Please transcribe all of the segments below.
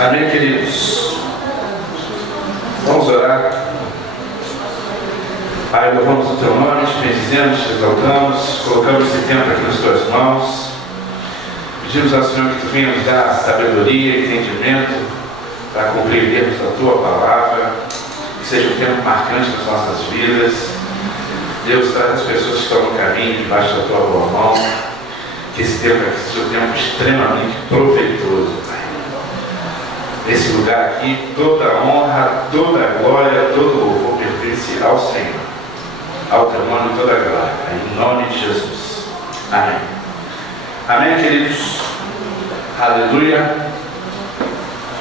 Amém, queridos? Vamos orar. Pai, louvamos o Teu nome, te bendizemos, te exaltamos, colocamos esse tempo aqui nas Tuas mãos. Pedimos ao Senhor que Tu venha nos dar sabedoria e entendimento para compreendermos a Tua palavra, que seja um tempo marcante nas nossas vidas. Deus, traz as pessoas que estão no caminho, debaixo da Tua boa mão, que esse tempo aqui seja um tempo extremamente proveitoso, Pai. Nesse lugar aqui, toda a honra, toda a glória, todo o louvor pertence ao Senhor, ao Teu nome toda a glória, em nome de Jesus. Amém. Amém, queridos? Aleluia.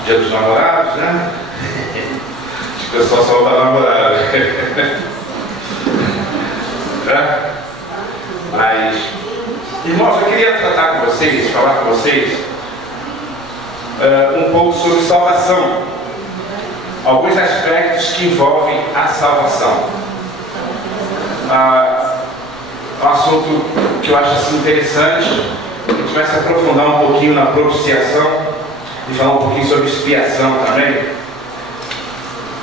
Dia dos namorados, né? Acho que o pessoal só para namorar. Mas, irmãos, eu queria tratar com vocês, falar com vocês um pouco sobre salvação. Alguns aspectos que envolvem a salvação. Um assunto que eu acho assim interessante. A gente vai se aprofundar um pouquinho na propiciação e falar um pouquinho sobre expiação também,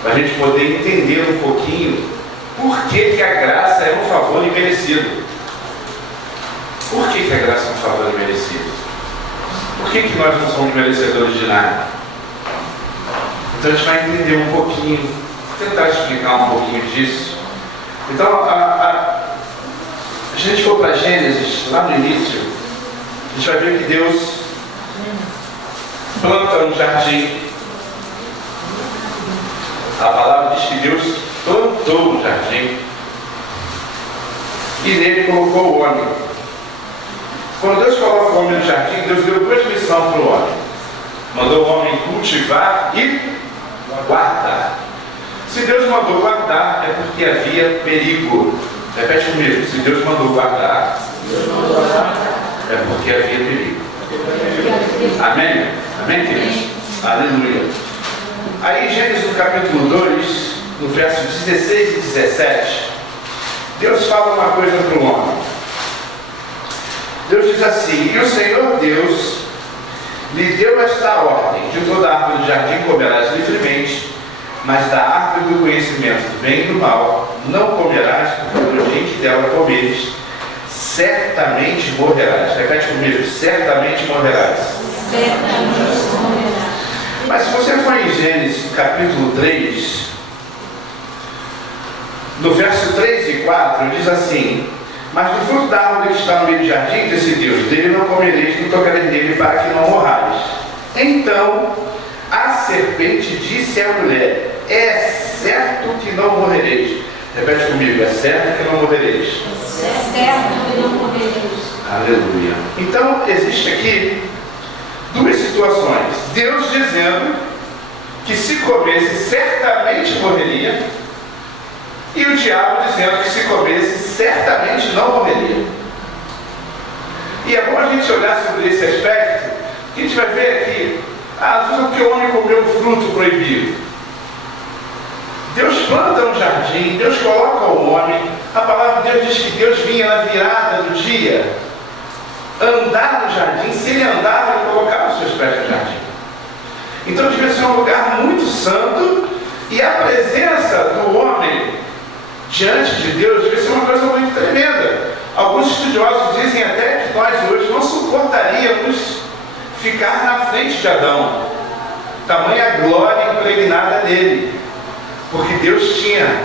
para a gente poder entender um pouquinho por que a graça é um favor imerecido. Por que a graça é um favor imerecido? Por que nós não somos merecedores de nada? Então a gente vai entender um pouquinho, tentar explicar um pouquinho disso. Então, se a gente for para Gênesis, lá no início, a gente vai ver que Deus planta um jardim. A palavra diz que Deus plantou um jardim e nele colocou o homem. Quando Deus coloca o homem no jardim, Deus deu duas missões para o homem. Mandou o homem cultivar e guardar. Se Deus mandou guardar, é porque havia perigo. Repete comigo. Se Deus mandou guardar, é porque havia perigo. Amém? Amém, queridos? Aleluia. Aí, Gênesis no capítulo 2, no verso 16 e 17, Deus fala uma coisa para o homem. Deus diz assim: e o Senhor Deus lhe deu esta ordem: de toda árvore do jardim comerás livremente, mas da árvore do conhecimento do bem e do mal não comerás, porque no dia em que dela comeres, certamente morrerás. Repete comigo: certamente morrerás. Certamente morrerás. Mas se você for em Gênesis capítulo 3, no verso 3 e 4, diz assim: mas do fruto da árvore que está no meio do jardim, disse Deus, dele não comereis, nem tocareis nele, para que não morrais. Então a serpente disse à mulher: é certo que não morrereis. Repete comigo: é certo que não morrereis. É certo que não morrereis. Aleluia. Então existe aqui duas situações. Deus dizendo que se comesse certamente morreria, e o diabo dizendo que se comesse certamente não morreria. E é bom a gente olhar sobre esse aspecto, que a gente vai ver aqui, porque o homem comeu o fruto proibido. Deus planta um jardim, Deus coloca o homem. A palavra de Deus diz que Deus vinha na virada do dia andar no jardim. Se ele andava, ele colocava os seus pés no jardim. Então devia ser um lugar muito santo, e a presença do homem diante de Deus devia ser uma coisa muito tremenda. Alguns estudiosos dizem até que nós hoje não suportaríamos ficar na frente de Adão, tamanha glória impregnada nele, porque Deus tinha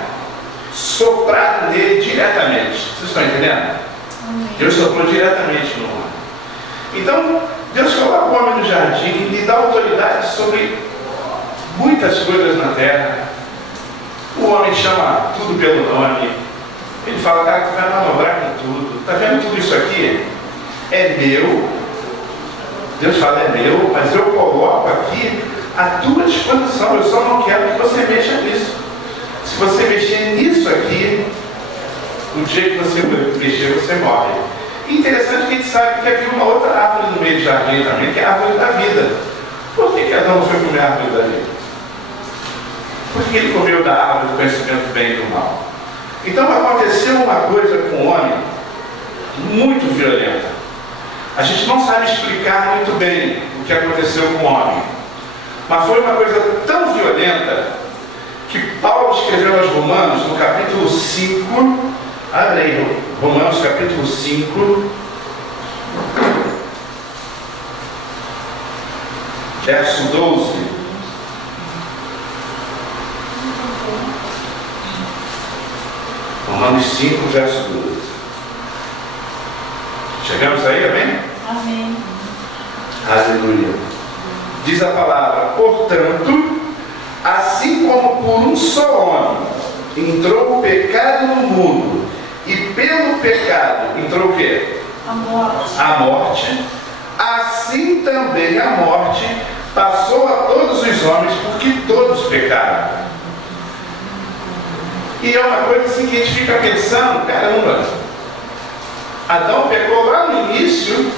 soprado nele diretamente. Vocês estão entendendo? Deus soprou diretamente no homem. Então Deus coloca o homem no jardim e dá autoridade sobre muitas coisas na terra. O homem chama tudo pelo nome. Ele fala: cara, tu vai manobrar com tudo. Está vendo tudo isso aqui? É meu. Deus fala: é meu, mas eu coloco aqui à tua disposição. Eu só não quero que você mexa nisso. Se você mexer nisso aqui, no dia que você mexer, você morre. E interessante que a gente sabe que havia uma outra árvore no meio do jardim também, que é a árvore da vida. Por que Adão não foi comer a árvore da vida? Porque ele comeu da árvore do conhecimento do bem e do mal. Então aconteceu uma coisa com o homem muito violenta. A gente não sabe explicar muito bem o que aconteceu com o homem. Mas foi uma coisa tão violenta que Paulo escreveu aos Romanos, no capítulo 5, abre aí, Romanos capítulo 5, verso 12. Romanos 5, verso 12. Chegamos aí, amém? Amém. Aleluia. Diz a palavra: portanto, assim como por um só homem entrou o pecado no mundo, e pelo pecado entrou o quê? A morte. A morte, assim também a morte passou a todos os homens, porque todos pecaram. E é uma coisa assim que a gente fica pensando, caramba, Adão pecou lá no início,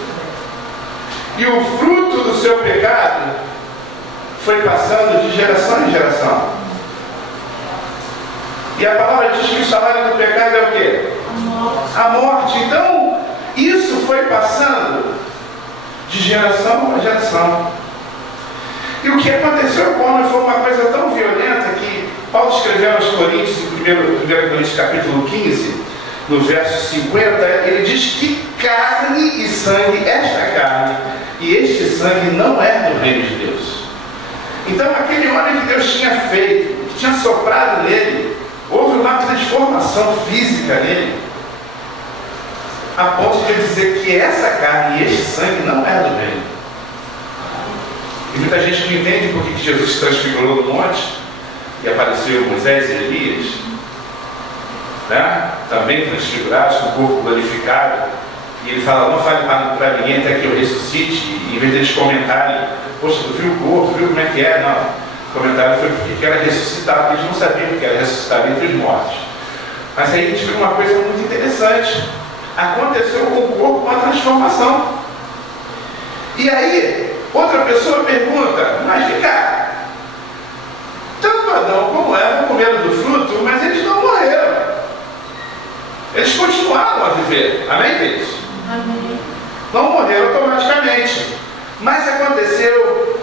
e o fruto do seu pecado foi passando de geração em geração. E a palavra diz que o salário do pecado é o quê? A morte. A morte. Então, isso foi passando de geração para geração. E o que aconteceu com o homem foi uma coisa tão violenta que Paulo escreveu aos Coríntios, em 1 Coríntios capítulo 15, no verso 50, ele diz que carne e sangue, esta carne e este sangue não é do reino de Deus. Então aquele homem que Deus tinha feito, que tinha soprado nele, houve uma transformação física nele, a ponto de ele dizer que essa carne e este sangue não é do reino. E muita gente não entende por que Jesus se transfigurou no monte e apareceu Moisés e Elias, né? Também transfigurados, com o corpo glorificado. E ele fala: não fale para ninguém até que eu ressuscite. E em vez deles comentarem: poxa, tu viu o corpo, viu como é que é? Não. O comentário foi porque era ressuscitar, porque eles não sabiam que era ressuscitar entre os mortos. Mas aí a gente viu uma coisa muito interessante. Aconteceu com o corpo uma transformação. E aí, outra pessoa pergunta: mas vem cá, tanto Adão como Eva comeram do fruto, mas eles não morreram. Eles continuaram a viver. Amém, queridos? Amém. Não morreram automaticamente. Mas aconteceu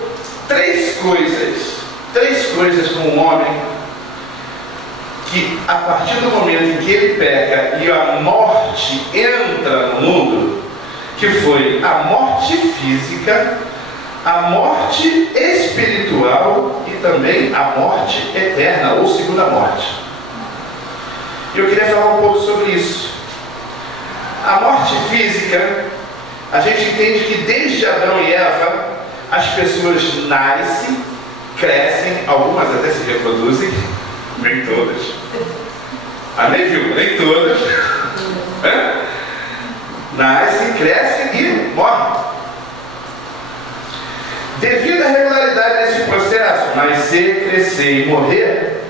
três coisas com o homem, que a partir do momento em que ele peca e a morte entra no mundo, que foi a morte física, a morte espiritual e também a morte eterna, ou segunda morte. E eu queria falar um pouco sobre isso. A morte física, a gente entende que desde Adão e Eva, as pessoas nascem, crescem, algumas até se reproduzem, nem todas. Amém, viu? Nem todas. Nascem, crescem e morrem. Devido à regularidade desse processo, nascer, crescer e morrer,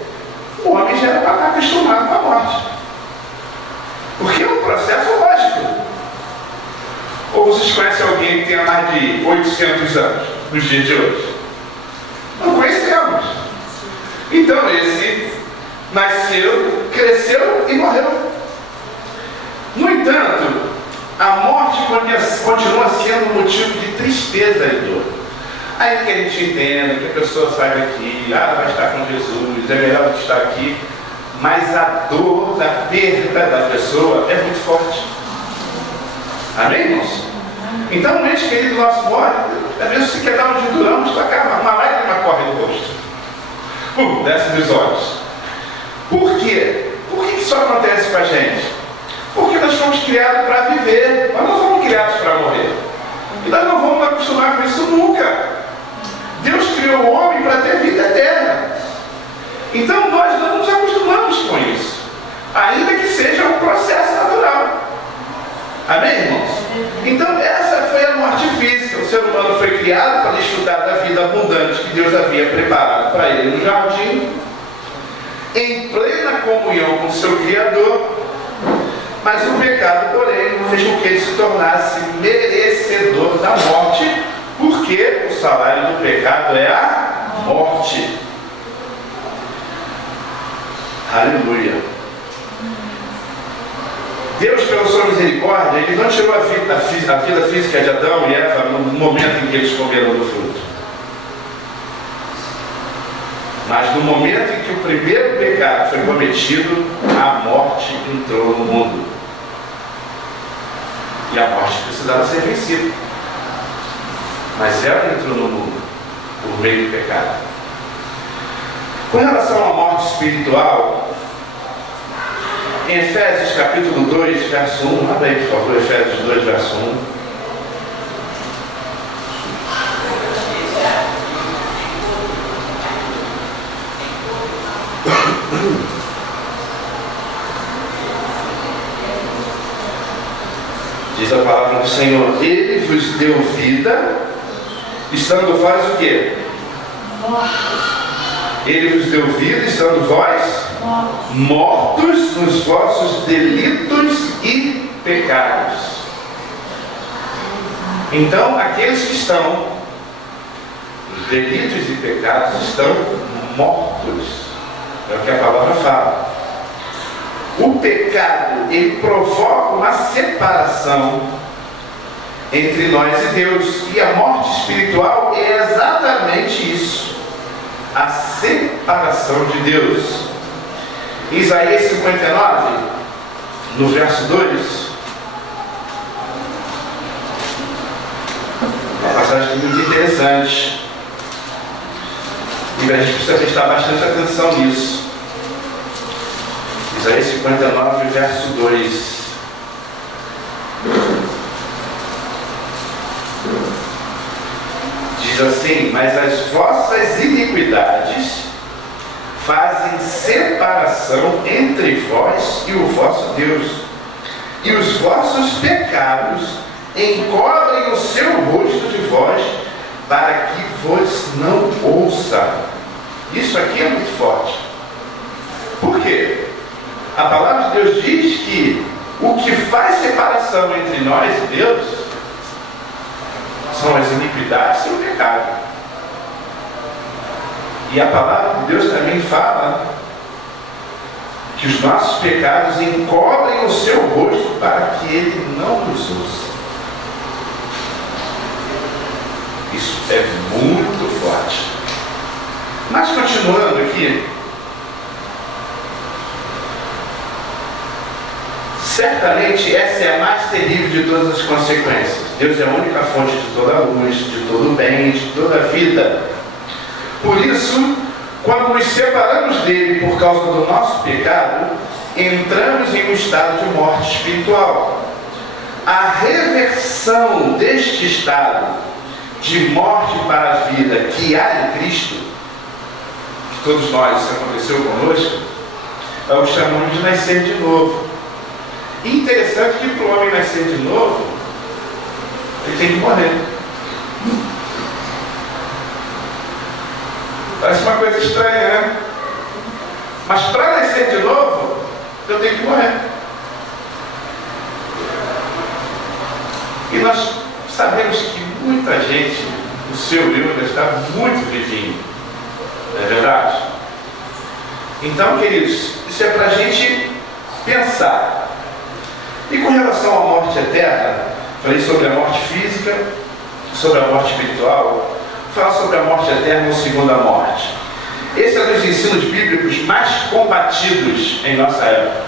o homem já era para estar acostumado com a morte. Porque é um processo lógico. Ou vocês conhecem alguém que tenha mais de 800 anos nos dias de hoje? Não conhecemos. Então esse nasceu, cresceu e morreu. No entanto, a morte continua sendo motivo de tristeza e dor. Aí que a gente entende que a pessoa sai daqui, vai estar com Jesus, é melhor do que estar aqui, mas a dor da perda da pessoa é muito forte. Amém, irmãos? Então, um ente querido nosso morre, às vezes você quer dar um de durão, uma lágrima corre no rosto. Desce dos olhos. Por quê? Por que isso acontece com a gente? Porque nós fomos criados para viver, nós não fomos criados para morrer. E nós não vamos nos acostumar com isso nunca. Deus criou o homem para ter vida eterna. Então nós não nos acostumamos com isso, ainda que seja um processo natural. Amém, irmãos? Então essa foi a morte física. O ser humano foi criado para desfrutar da vida abundante que Deus havia preparado para ele no jardim, em plena comunhão com o seu Criador. Mas o pecado, porém, fez com que ele se tornasse merecedor da morte, porque o salário do pecado é a morte. Aleluia. Deus, pela sua misericórdia, Ele não tirou a vida física de Adão e Eva no momento em que eles comeram do fruto. Mas no momento em que o primeiro pecado foi cometido, a morte entrou no mundo. E a morte precisava ser vencida. Mas ela entrou no mundo por meio do pecado. Com relação à morte espiritual, em Efésios capítulo 2, verso 1, abre aí, por favor, Efésios 2, verso 1. Diz a palavra do Senhor: Ele vos deu vida, estando vós o quê? Ele vos deu vida, estando vós mortos nos vossos delitos e pecados. Então, aqueles que estão nos delitos e pecados estão mortos. É o que a palavra fala. O pecado, ele provoca uma separação entre nós e Deus. E a morte espiritual é exatamente isso. A separação de Deus. Isaías 59, no verso 2, uma passagem muito interessante. E a gente precisa prestar bastante atenção nisso. Isaías 59, verso 2. Diz assim: Mas as vossas iniquidades fazem separação entre vós e o vosso Deus, e os vossos pecados encobrem o seu rosto de vós, para que vos não ouça. Isso aqui é muito forte. Por quê? A palavra de Deus diz que o que faz separação entre nós e Deus são as iniquidades e o pecado. E a palavra de Deus também fala que os nossos pecados encobrem o seu rosto para que Ele não nos ouça. Isso é muito forte. Mas continuando aqui, certamente essa é a mais terrível de todas as consequências. Deus é a única fonte de toda a luz, de todo o bem, de toda a vida. Por isso, quando nos separamos dele por causa do nosso pecado, entramos em um estado de morte espiritual. A reversão deste estado de morte para a vida que há em Cristo, que todos nós, isso aconteceu conosco, é o que chamamos de nascer de novo. E interessante que para o homem nascer de novo, ele tem que morrer. Parece uma coisa estranha, né? Mas para nascer de novo, eu tenho que morrer. E nós sabemos que muita gente, o seu eu ainda está muito vivinho. Não é verdade? Então, queridos, isso é para a gente pensar. E com relação à morte eterna, falei sobre a morte física, sobre a morte espiritual. Fala sobre a morte eterna ou segunda morte. Esse é um dos ensinos bíblicos mais combatidos em nossa época.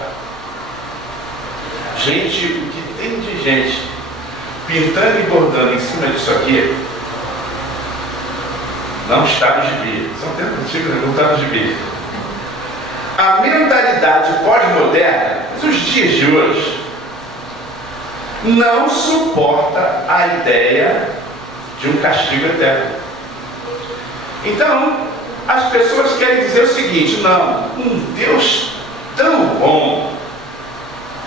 Gente, o que tem de gente pintando e bordando em cima disso aqui não está no gibi. São tempos antigos, não está no gibi. A mentalidade pós-moderna, dos dias de hoje, não suporta a ideia de um castigo eterno. Então, as pessoas querem dizer o seguinte: não, um Deus tão bom,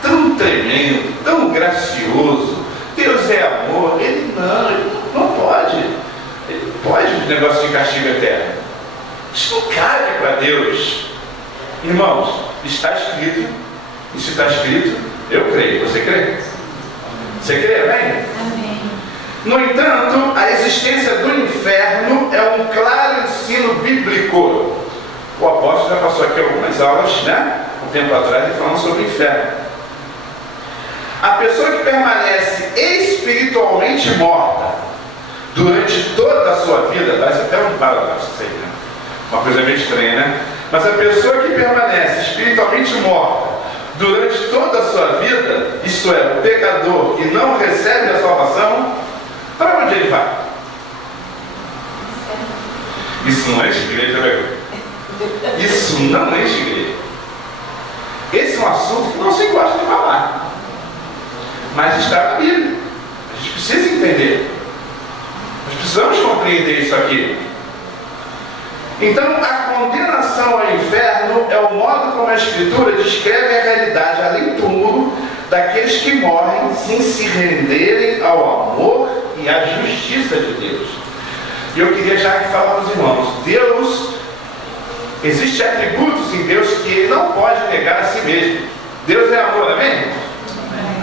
tão tremendo, tão gracioso, Deus é amor, ele não pode. Ele pode um negócio de castigo eterno. Isso não cabe para Deus. Irmãos, está escrito, e se está escrito, eu creio. Você crê? Você crê, amém? Amém. No entanto, a existência do inferno é um claro ensino bíblico. O apóstolo já passou aqui algumas aulas, né? Um tempo atrás, falando sobre o inferno. A pessoa que permanece espiritualmente morta durante toda a sua vida, parece até um paradoxo isso aí, né? Uma coisa meio estranha, né? Mas a pessoa que permanece espiritualmente morta durante toda a sua vida, isto é, o pecador que não recebe a salvação, para onde ele vai? Isso não é igreja, velho. Isso não é igreja. Esse é um assunto que não se gosta de falar, mas está na Bíblia. A gente precisa entender. Nós precisamos compreender isso aqui. Então, a condenação ao inferno é o modo como a Escritura descreve a realidade além do túmulo daqueles que morrem sem se renderem ao amor e à justiça de Deus. E eu queria já aqui falar para os irmãos, Deus, existem atributos em Deus que Ele não pode negar a si mesmo. Deus é amor, amém?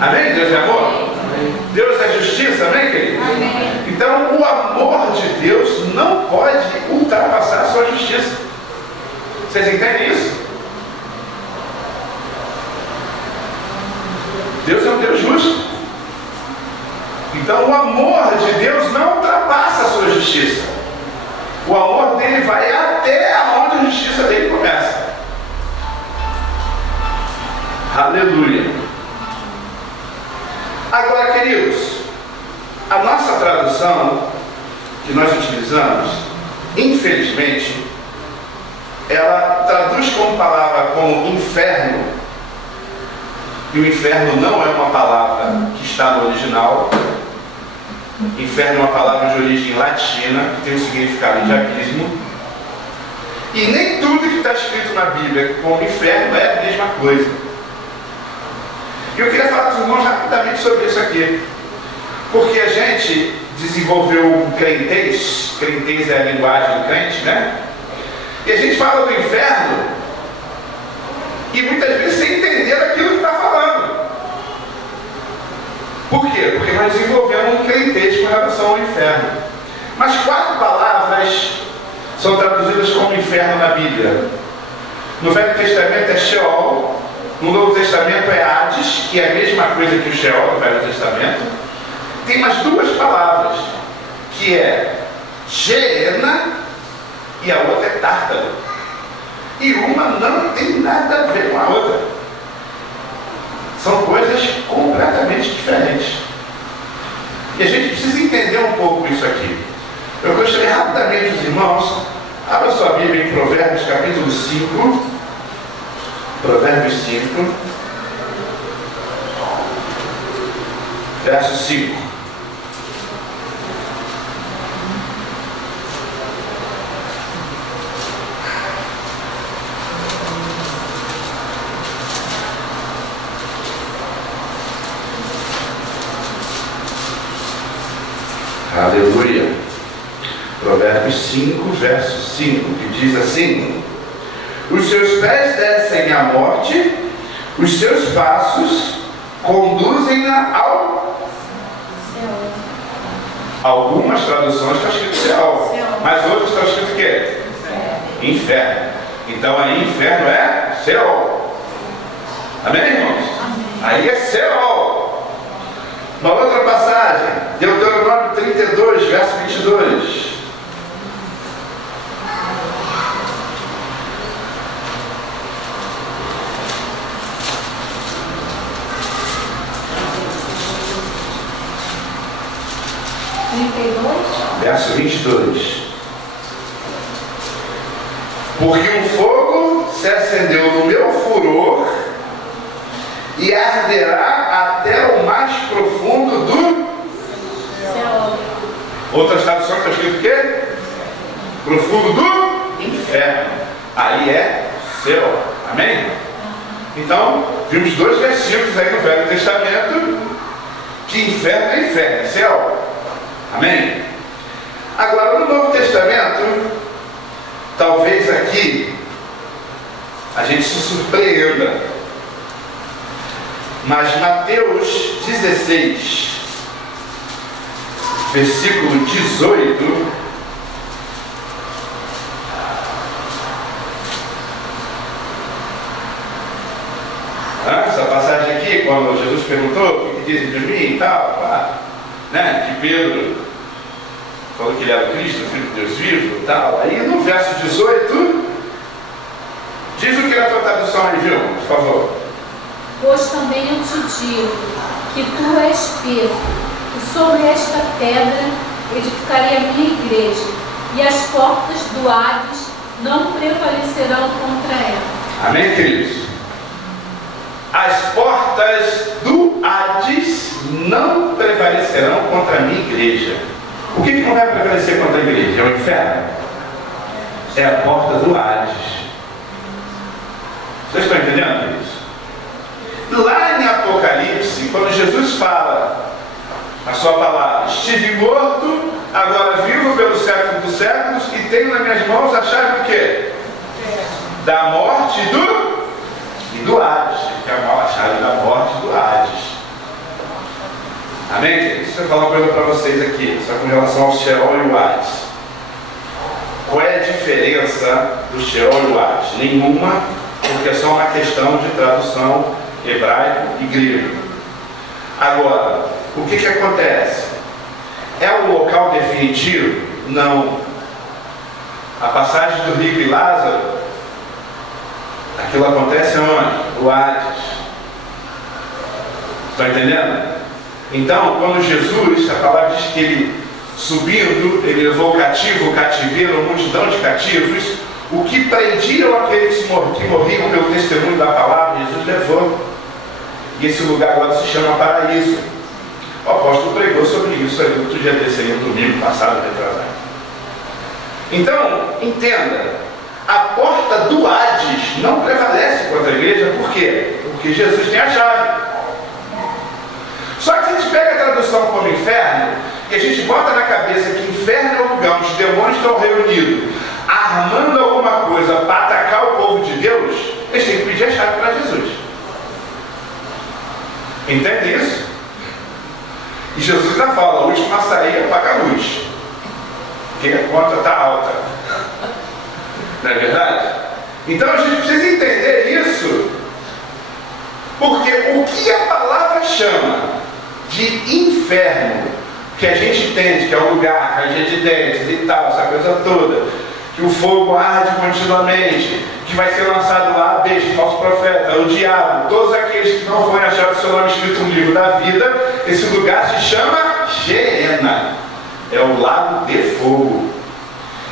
Amém? Deus é amor? Deus é justiça, amém, querido? Amém. Então, o amor de Deus não pode ultrapassar a sua justiça. Vocês entendem isso? Deus é um Deus justo. Então, o amor de Deus não ultrapassa a sua justiça. O amor dele vai até onde a justiça dele começa. Aleluia. Agora, queridos, a nossa tradução que nós utilizamos, infelizmente, ela traduz como palavra como inferno, e o inferno não é uma palavra que está no original. Inferno é uma palavra de origem latina, que tem o significado de abismo, e nem tudo que está escrito na Bíblia como inferno é a mesma coisa. E eu queria falar com os irmãos rapidamente sobre isso aqui, porque a gente desenvolveu um crentez é a linguagem do crente, né? E a gente fala do inferno e muitas vezes sem entender aquilo que está falando. Por quê? Porque nós desenvolvemos um crentez com relação ao inferno. Mas 4 palavras são traduzidas como inferno na Bíblia. No Velho Testamento é Sheol, no Novo Testamento é Hades, que é a mesma coisa que o Sheol no Velho Testamento. Tem mais 2 palavras, que é Geena e a outra é Tártaro. E uma não tem nada a ver com a outra. São coisas completamente diferentes. E a gente precisa entender um pouco isso aqui. Eu gostaria rapidamente dos irmãos, abra sua Bíblia em Provérbios capítulo 5. Provérbios 5, verso 5. Aleluia. Provérbios 5, verso 5, que diz assim: os seus pés descem à morte, os seus passos conduzem-na ao céu. Algumas traduções está escrito céu, mas outras está escrito o quê? Inferno. Então aí inferno é céu. Amém, irmãos? Aí é céu. Uma outra passagem, Deuteronômio 32, verso 22. Verso 22. Porque um fogo se acendeu no meu furor e arderá até o mais profundo do céu. Outras traduções está escrito o quê? Profundo do inferno. Aí é céu. Amém? Então, vimos 2 versículos aí no Velho Testamento que inferno é inferno, é céu. Amém? Agora, no Novo Testamento, talvez aqui a gente se surpreenda, mas Mateus 16, versículo 18, essa passagem aqui, quando Jesus perguntou o que dizem de mim e tal, né, que Pedro falou que ele era o Cristo, o Filho de Deus vivo e tal. Aí no verso 18, diz o que na tua tradução aí, viu? Por favor. Pois também eu te digo que tu és Pedro, e sobre esta pedra edificarei a minha igreja, e as portas do Hades não prevalecerão contra ela. Amém, queridos? As portas do Hades não prevalecerão contra a minha igreja. O que não vai prevalecer contra a igreja? É o inferno? É a porta do Hades. Vocês estão entendendo, queridos? Lá em Apocalipse, quando Jesus fala a sua palavra, estive morto, agora vivo pelos séculos dos séculos, e tenho nas minhas mãos a chave do quê? Da morte e do Hades. Que é a chave da morte do Hades. Amém? Deixa eu falar uma coisa para vocês aqui, só com relação ao Sheol e o Hades. Qual é a diferença do Sheol e o Hades? Nenhuma, porque é só uma questão de tradução hebraico e grego. Agora, o que acontece? É o local definitivo? Não. A passagem do rico e Lázaro, aquilo acontece onde? O Hades. Está entendendo? Então, quando Jesus, a palavra diz que ele subindo, ele levou o cativo, o cativeiro, uma multidão de cativos, o que prendiam aqueles que morriam pelo testemunho da palavra, Jesus levou. E esse lugar agora se chama paraíso. O apóstolo pregou sobre isso aí outro dia desse aí, no domingo passado, retrasado. Então, entenda, a porta do Hades não prevalece contra a igreja, por quê? Porque Jesus tem a chave. Só que se a gente pega a tradução como inferno, e a gente bota na cabeça que inferno é o lugar onde os demônios estão reunidos, armando alguma coisa para atacar o povo de Deus, eles têm que pedir a chave para Jesus. Entende isso? E Jesus ainda fala, a última a sair apaga a luz, porque a conta está alta. Não é verdade? Então a gente precisa entender isso, porque o que a palavra chama de inferno, que a gente entende que é um lugar, ranger de dentes e tal, essa coisa toda, que o fogo arde continuamente, que vai ser lançado lá a besta, o falso profeta, o diabo, todos aqueles que não forem achar o seu nome escrito no livro da vida, esse lugar se chama Geena, é o lago de fogo.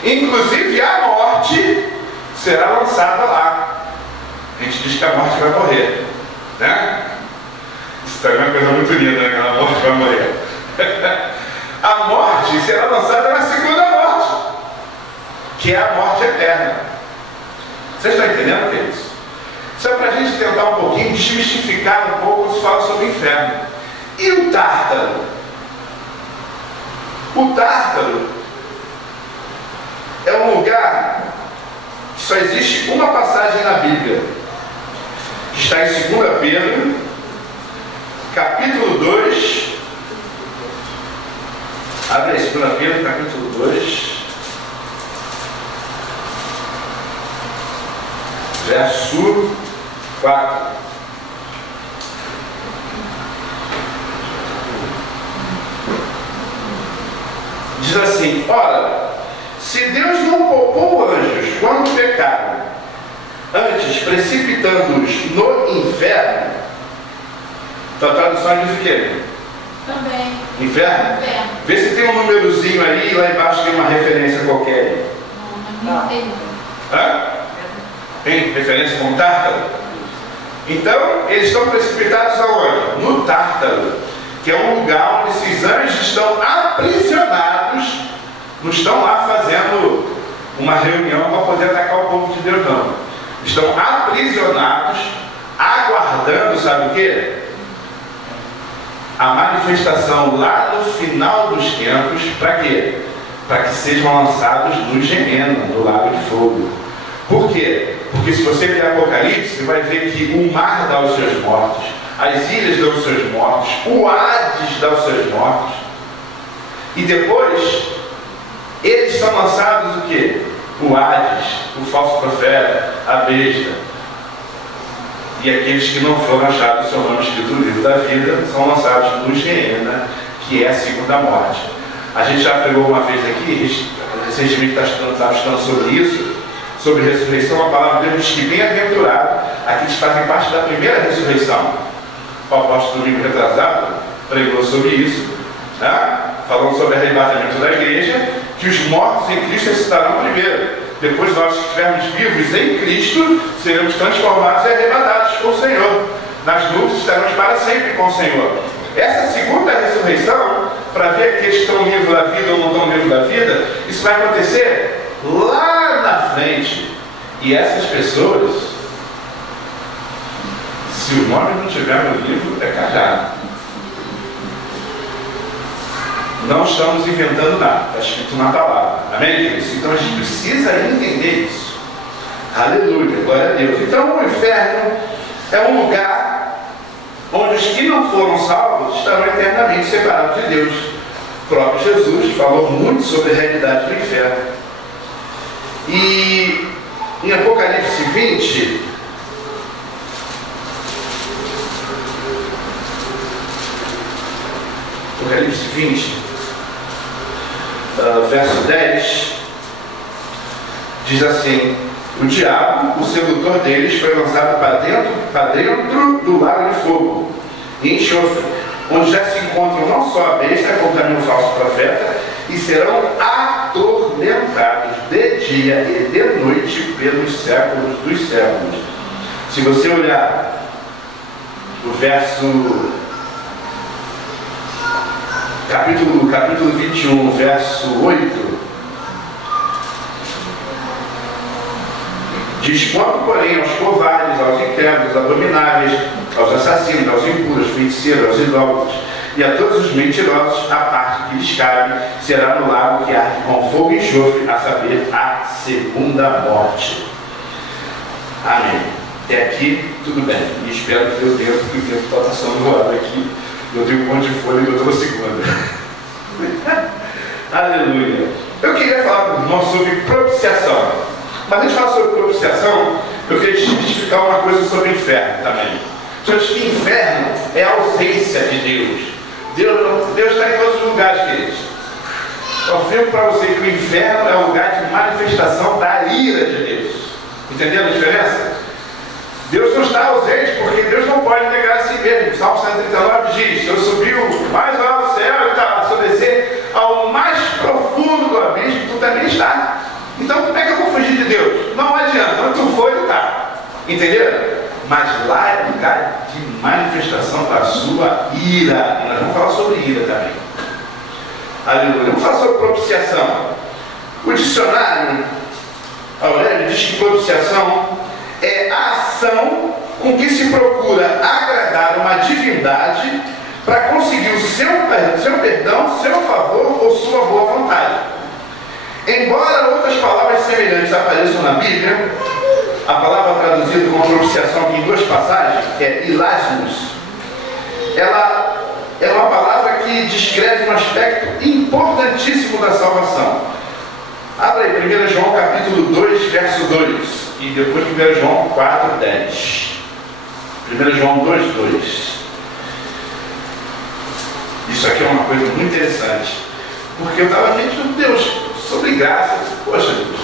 Inclusive a morte será lançada lá. A gente diz que a morte vai morrer, né? Isso também é uma coisa muito linda, né? A morte vai morrer. A morte será lançada na segunda morte, que é a morte eterna. Vocês estão entendendo, queridos? Isso é para a gente tentar um pouquinho desmistificar um pouco quando se fala sobre o inferno. E o Tártaro? O Tártaro é um lugar que só existe uma passagem na Bíblia, que está em 2 Pedro, capítulo 2. Abre aí, 2 Pedro, capítulo 2, verso 4. Diz assim: ora, se Deus não poupou anjos quando pecaram, antes precipitando-os no inferno, a tradução diz o quê? Também. Inferno? Inferno. Vê se tem um númerozinho aí e lá embaixo tem uma referência qualquer. Não tem. Hã? Tem referência com Tártaro? Então, eles estão precipitados aonde? No Tártaro, que é um lugar onde esses anjos estão aprisionados, não estão lá fazendo uma reunião para poder atacar o povo de Deus, não. Estão aprisionados, aguardando, sabe o quê? A manifestação lá no final dos tempos, para quê? Para que sejam lançados no Geena, no lago de fogo. Por quê? Porque se você ler Apocalipse, você vai ver que o mar dá os seus mortos, as ilhas dão os seus mortos, o Hades dá os seus mortos, e depois eles são lançados o quê? O Hades, o falso profeta, a besta, e aqueles que não foram achados o seu nome escrito no livro da vida são lançados no Geena, que é a segunda morte. A gente já pregou uma vez aqui, recentemente estava estudando sobre isso, sobre ressurreição. A palavra de Deus diz que bem-aventurado aqueles que fazem parte da primeira ressurreição. O apóstolo domingo retrasado pregou sobre isso, né? Falando sobre o arrebatamento da igreja, que os mortos em Cristo ressuscitarão primeiro. Depois nós que estivermos vivos em Cristo, seremos transformados e arrebatados com o Senhor. Nas nuvens estaremos para sempre com o Senhor. Essa segunda ressurreição, para ver aqueles que estão livres da vida ou não estão livres da vida, isso vai acontecer lá na frente. E essas pessoas, se o nome não estiver no livro, é cajado. Não estamos inventando nada, está escrito na palavra. Amém, queridos? Então a gente precisa entender isso. Aleluia, glória a Deus. Então o inferno é um lugar onde os que não foram salvos estarão eternamente separados de Deus. O próprio Jesus falou muito sobre a realidade do inferno. E em Apocalipse 20, Apocalipse 20, verso 10, diz assim: o diabo, o sedutor deles, foi lançado para dentro do lago de fogo e enxofre, onde já se encontram não só a besta, como também o falso profeta, e serão atormentados de dia e de noite pelos séculos dos séculos. Se você olhar o verso capítulo 21, verso 8, diz: quanto, porém, aos covardes, aos incrédulos, aos abomináveis, aos assassinos, aos impuros, feiticeiros, aos idólatras e a todos os mentirosos, a parte que lhes cabe será no lago que arde com fogo e enxofre, a saber, a segunda morte. Amém. Até aqui, tudo bem. E espero que deu tempo, porque o tempo está passando do lado aqui. Eu tenho um monte de folha e eu estou na segunda. Aleluia. Eu queria falar com os irmãos sobre propiciação. Mas antes de falar sobre propiciação, eu queria justificar uma coisa sobre o inferno também. Porque que inferno é a ausência de Deus. Deus está em todos os lugares, queridos. Eu afirmo para você que o inferno é o lugar de manifestação da ira de Deus. Entenderam a diferença? Deus não está ausente, porque Deus não pode negar a si mesmo. Salmo 139 diz: se eu subir o mais alto do céu, se eu descer ao mais profundo do abismo, tu também está. Então como é que eu vou fugir de Deus? Não adianta, onde tu for, ele está. Entenderam? Mas lá é lugar de manifestação da sua ira. E nós vamos falar sobre ira também. Aleluia. Vamos falar sobre propiciação. O dicionário Aurélio diz que propiciação é a ação com que se procura agradar uma divindade para conseguir o seu perdão, seu favor ou sua boa vontade. Embora outras palavras semelhantes apareçam na Bíblia, a palavra traduzida como propiciação aqui em duas passagens, que é ilasmos, ela é uma palavra que descreve um aspecto importantíssimo da salvação. Abra aí 1 João capítulo 2, verso 2, e depois 1 João 4, 10. 1 João 2, 2. Isso aqui é uma coisa muito interessante, porque eu estava pensando, Deus, sobre graça. Poxa, Deus,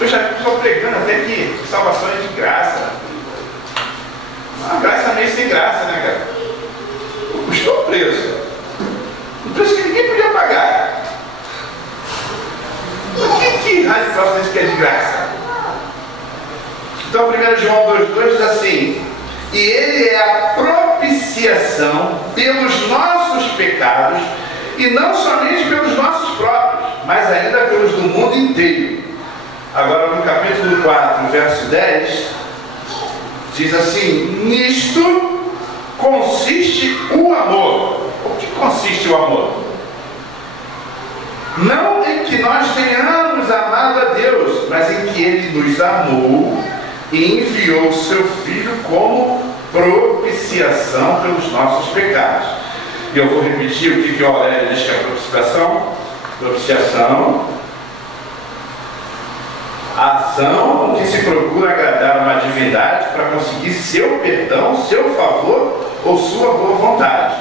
eu já estou pregando até que salvação é de graça. Uma graça meio sem graça, né, cara? Custou o preço. Um preço que ninguém podia pagar. Por que rádio próximo diz que é de graça? Então 1 João 2,2 diz assim: e ele é a propiciação pelos nossos pecados, e não somente pelos nossos próprios, mas ainda pelos do mundo inteiro. Agora no capítulo 4, verso 10, diz assim: nisto consiste o amor. O que consiste o amor? Não em que nós tenhamos amado a Deus, mas em que Ele nos amou e enviou o seu Filho como propiciação pelos nossos pecados. E eu vou repetir o que o Aurélio diz que é propiciação. Propiciação, a ação que se procura agradar uma divindade para conseguir seu perdão, seu favor ou sua boa vontade.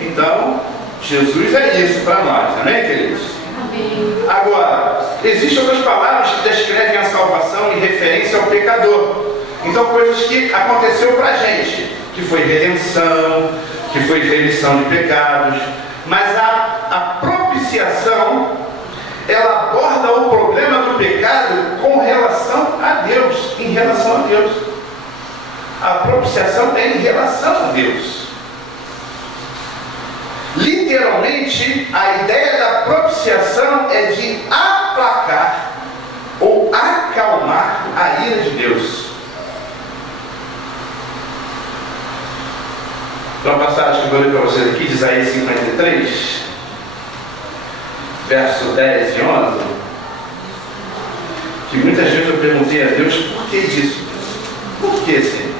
Então, Jesus é isso para nós, amém, queridos? Amém. Agora, existem outras palavras que descrevem a salvação em referência ao pecador. Então, coisas que aconteceu para a gente, que foi redenção, que foi remissão de pecados. Mas a propiciação, ela aborda o problema do pecado com relação a Deus, em relação a Deus. A propiciação é em relação a Deus. Literalmente, a ideia da propiciação é de aplacar ou acalmar a ira de Deus. Então, a passagem que eu vou ler para vocês aqui, de Isaías 53, verso 10 e 11, que muitas vezes eu perguntei a Deus, por que isso? Por que, Senhor?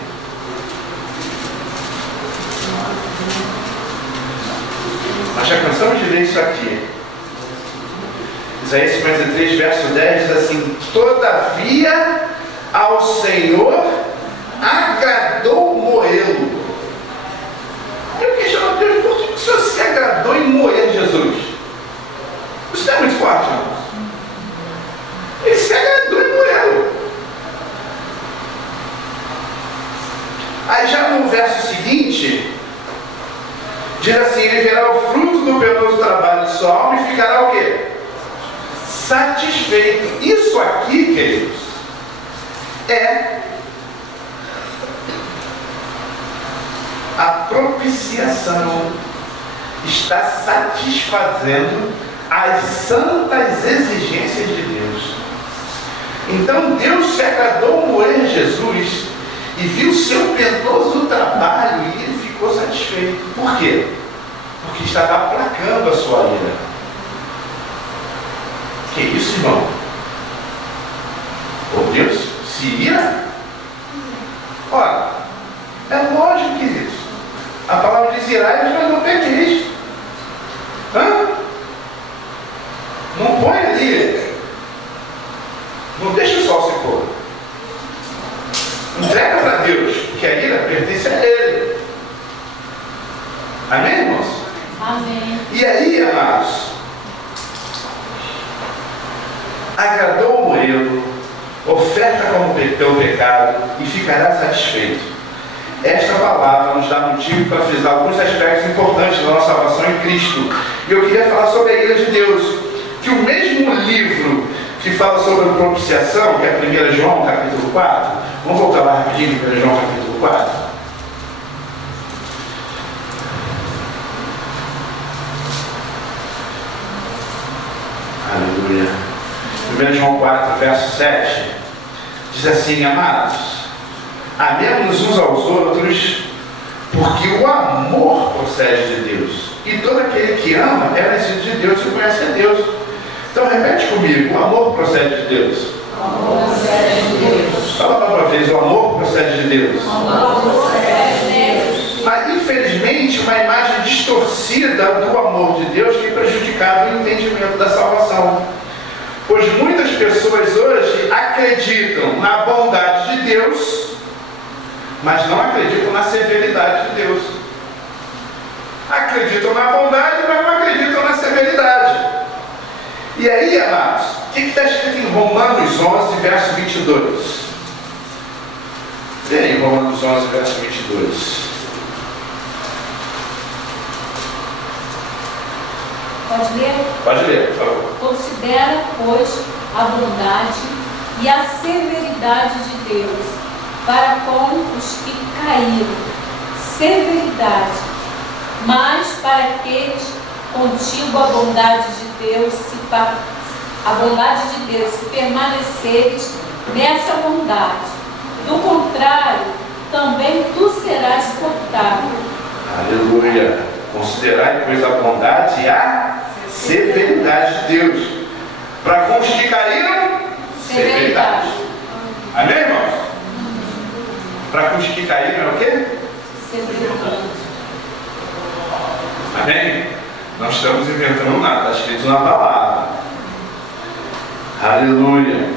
Nós já cansamos de ler isso aqui. Isaías 53, verso 10 diz assim: todavia ao Senhor agradou moê-lo. Eu questiono a Deus, por que o Senhor se agradou em moer Jesus? Isso não é muito forte, irmãos. Ele se agradou em moê-lo. Aí já no verso seguinte, diz assim: ele verá o fruto do penoso trabalho de sua alma e ficará o quê? Satisfeito. Isso aqui, queridos, é a propiciação. Está satisfazendo as santas exigências de Deus. Então Deus se agradou moer Jesus e viu seu penoso trabalho e ele ficou satisfeito. Por quê? Porque estava aplacando a sua ira. Que isso, irmão? Oh, Deus se ira? Ora, é lógico, queridos. A palavra diz irai, mas não pequeis. Não põe ali. Não deixa o sol se pôr. Entrega para Deus, que a ira pertence a Ele. Amém, irmãos? Amém. E aí, amados, agradou o moelo, oferta como pelo pecado e ficará satisfeito. Esta palavra nos dá motivo para frisar alguns aspectos importantes da nossa salvação em Cristo. E eu queria falar sobre a ira de Deus, que o mesmo livro que fala sobre a propiciação, que é 1 João capítulo 4, vamos voltar lá rapidinho, 1 João capítulo 4. Aleluia. 1 João 4, verso 7, diz assim: amados, amemos uns aos outros, porque o amor procede de Deus. E todo aquele que ama é nascido de Deus e conhece a Deus. Então repete comigo: o amor procede de Deus. O amor procede de Deus. Fala mais uma vez: o amor procede de Deus. O amor procede de Deus. Mas infelizmente uma imagem distorcida do amor de Deus tem prejudicado o entendimento da salvação. Pois muitas pessoas hoje acreditam na bondade de Deus, mas não acreditam na severidade de Deus. Acreditam na bondade, mas não acreditam na severidade. E aí, amados, o que está escrito em Romanos 11, verso 22? Vê aí, Romanos 11, verso 22. Pode ler? Pode ler, por favor. Considera, pois, a bondade e a severidade de Deus para com os que caíram. Severidade, mas para aqueles contigo a bondade de Deus, se permaneceres nessa bondade. Do contrário, também tu serás cortado. Aleluia. Considerai, pois, a bondade e a severidade de Deus. Para com os que caíram, severidade. Amém, irmãos? Para com os que caíram é o quê? Severidade. Amém? Não estamos inventando nada, está escrito na palavra. Aleluia.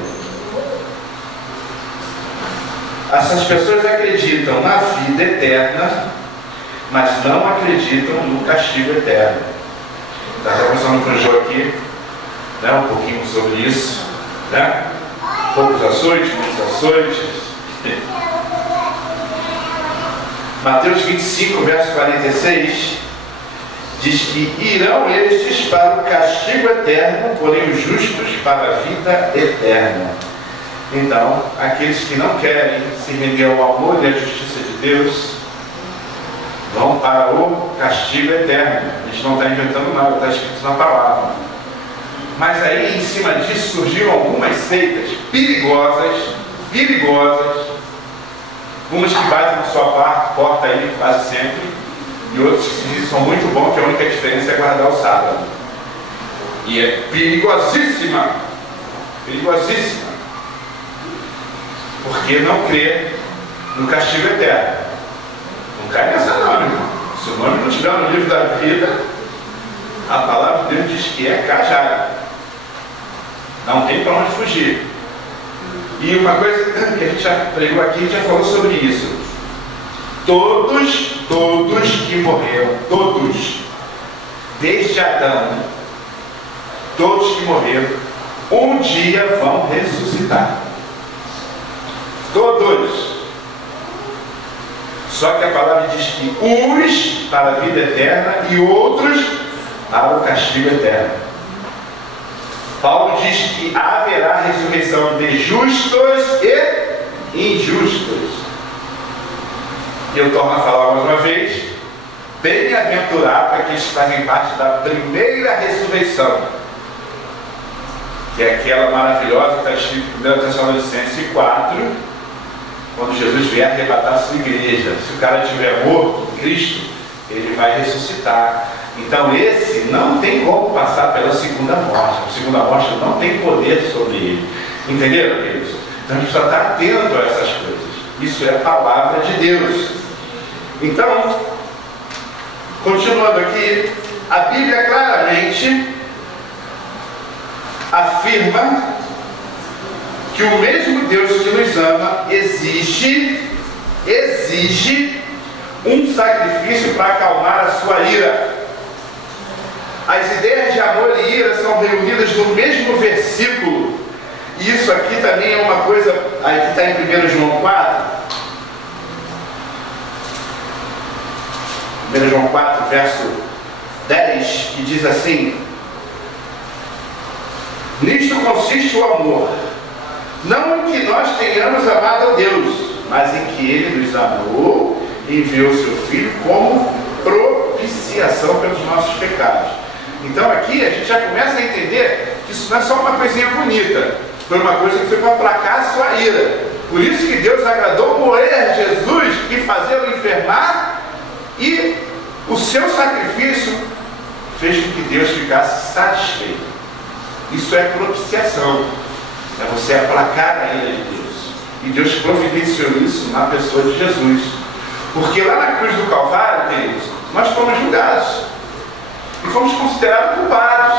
Essas pessoas acreditam na vida eterna, mas não acreditam no castigo eterno. Já estava conversando com o Jô aqui, né, um pouquinho sobre isso, né? Poucos açoites, muitos açoites. Mateus 25, verso 46, diz que irão estes para o castigo eterno, porém os justos para a vida eterna. Então, aqueles que não querem se render ao amor e à justiça de Deus, vão para o castigo eterno. A gente não está inventando nada, está escrito na palavra. Mas aí, em cima disso, surgiram algumas seitas perigosas, umas que batem na sua porta aí quase sempre, e outras que são muito bons, que a única diferença é guardar o sábado. E é perigosíssima, porque não crê no castigo eterno. Não cai nessa não, irmão. Se o nome não estiver no livro da vida, a palavra de Deus diz que é cajado. Não tem para onde fugir. E uma coisa que a gente já pregou aqui, a gente já falou sobre isso. Todos que morreram, desde Adão, todos que morreram, um dia vão ressuscitar. Todos. Só que a palavra diz que uns para a vida eterna e outros para o castigo eterno. Paulo diz que haverá ressurreição de justos e injustos. Eu torno a falar mais uma vez: bem-aventurado aqueles que fazem parte da primeira ressurreição, que é aquela maravilhosa que está escrito em 1 Tessalonicenses 4, quando Jesus vier arrebatar a sua igreja. Se o cara estiver morto em Cristo, ele vai ressuscitar. Então esse não tem como passar pela segunda morte. A segunda morte não tem poder sobre ele. Entenderam, queridos? Então a gente precisa estar atento a essas coisas. Isso é a palavra de Deus. Então, continuando aqui, a Bíblia claramente afirma que o mesmo Deus que nos ama exige um sacrifício para acalmar a sua ira. As ideias de amor e ira são reunidas no mesmo versículo. E isso aqui também é uma coisa, aqui está em 1 João 4. 1 João 4, verso 10, que diz assim: nisto consiste o amor, não em que nós tenhamos amado a Deus, mas em que Ele nos amou e enviou seu Filho como propiciação pelos nossos pecados. Então aqui a gente já começa a entender que isso não é só uma coisinha bonita, foi uma coisa que foi para aplacar a sua ira. Por isso que Deus agradou morrer Jesus e fazê-lo enfermar, e o seu sacrifício fez com que Deus ficasse satisfeito. Isso é propiciação, é você aplacar a ira de Deus. E Deus providenciou isso na pessoa de Jesus. Porque lá na cruz do Calvário, queridos, nós fomos julgados e fomos considerados culpados.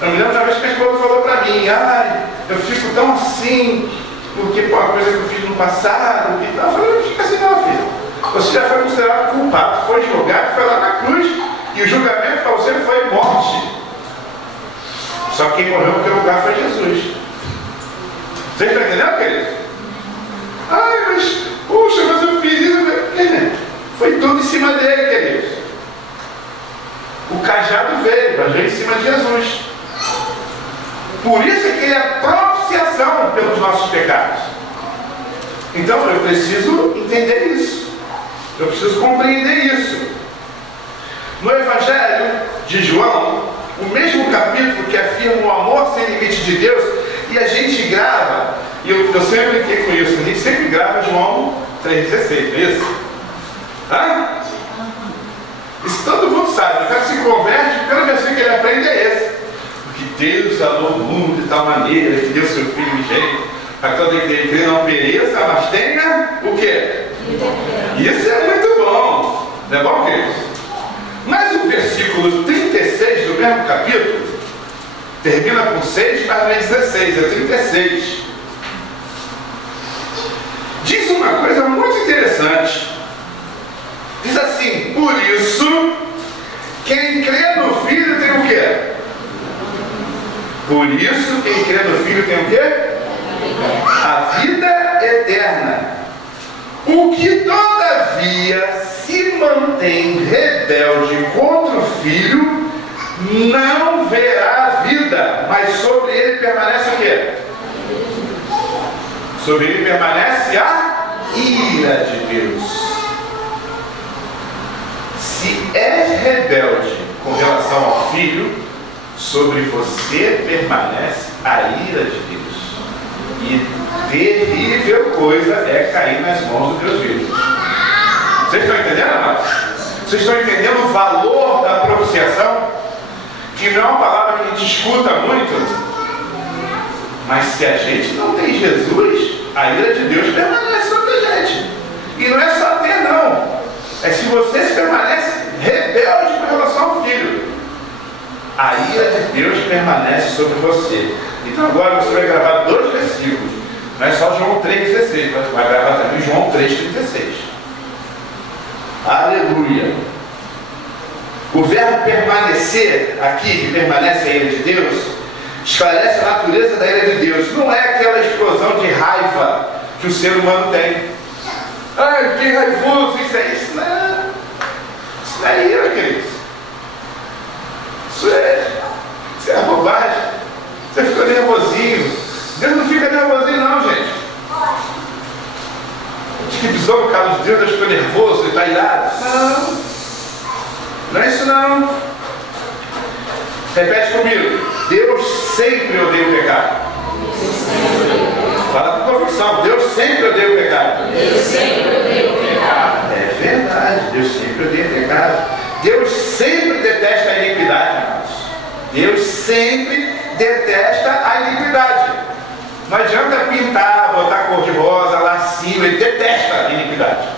Eu me lembro uma vez que a esposa falou para mim: ai, eu fico tão assim, porque por uma coisa que eu fiz no passado e tal. Eu falei: não fica assim não, filho. Você já foi considerado culpado, foi julgado, foi lá na cruz, e o julgamento para você foi morte. Só que quem morreu no teu lugar foi Jesus. Vocês estão entendendo, querido? Ai, mas, puxa, mas eu fiz isso. Foi tudo em cima dele, queridos. O cajado veio em cima de Jesus. Por isso é que ele é propiciação pelos nossos pecados. Então eu preciso entender isso. Eu preciso compreender isso. No Evangelho de João, o mesmo capítulo que afirma o amor sem limite de Deus, e a gente grava, e eu sempre brinquei com isso, a gente sempre grava João 3,16, não é isso? Hã? Isso todo mundo sabe. O cara se converte, pelo versículo que ele aprende é esse. Porque Deus amou o mundo de tal maneira que deu seu Filho unigênito, para que todo aquele que crê não pereça, mas tenha o quê? Isso é muito bom. Não é bom, queridos? Mas o versículo 36 do mesmo capítulo termina com 6, mas não é 16, é 36. Diz uma coisa muito interessante. Diz assim: por isso, quem crê no Filho Por isso, quem crê no Filho tem o quê? A vida eterna. O que todavia se mantém rebelde contra o Filho, não verá a vida, mas sobre ele permanece o quê? Sobre ele permanece a ira de Deus. Se és rebelde com relação ao Filho, sobre você permanece a ira de Deus. E terrível coisa é cair nas mãos do Deus vivo. Vocês estão entendendo, amados? Vocês estão entendendo o valor da propiciação? Que não é uma palavra que a gente escuta muito, mas se a gente não tem Jesus, a ira de Deus permanece sobre a gente. E não é só ter, não. É se você se permanece rebelde com relação ao Filho, a ira de Deus permanece sobre você. Então agora você vai gravar 2 versículos. Não é só João 3,16, mas vai gravar também João 3,36. Aleluia. O verbo permanecer, aqui, que permanece a ira de Deus, esclarece a natureza da ira de Deus. Não é aquela explosão de raiva que o ser humano tem. Ai, que raivoso, isso é isso. Não. Isso não é ira, queridos. Isso é bobagem. Você ficou nervosinho. Deus não fica nervosinho não, gente. Diz que pisou no calo de Deus, Deus ficou nervoso e está irado. Não. Não é isso não. Repete comigo. Deus sempre odeia o pecado. Fala com convicção. Deus sempre odeia o pecado. Deus sempre odeia o pecado. É verdade. Deus sempre odeia o pecado. Deus sempre detesta a iniquidade, amados. Deus sempre detesta a iniquidade. Não adianta pintar, botar cor de rosa, lacinho. Ele detesta a iniquidade.